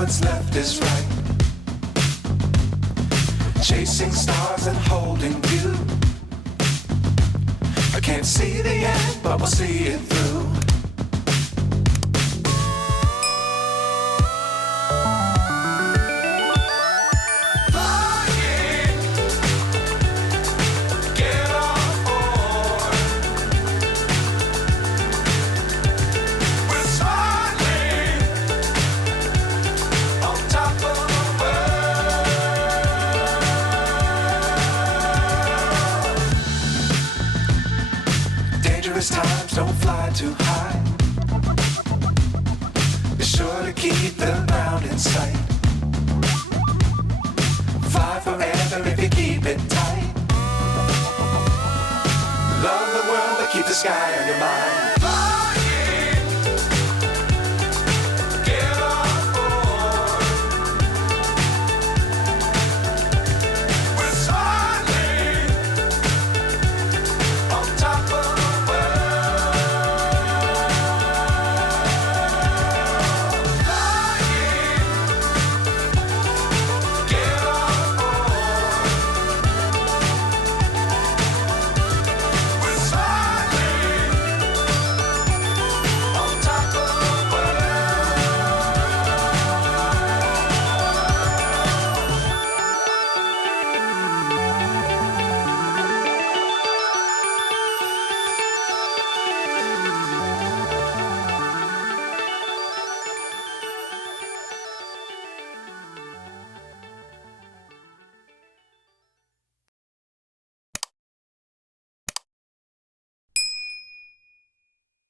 what's left is right. Chasing stars and holding you. I can't see the end, but we'll see it through. Times don't fly too high. Be sure to keep the ground in sight. Fly forever if you keep it tight. Love the world but keep the sky on your mind. Fly.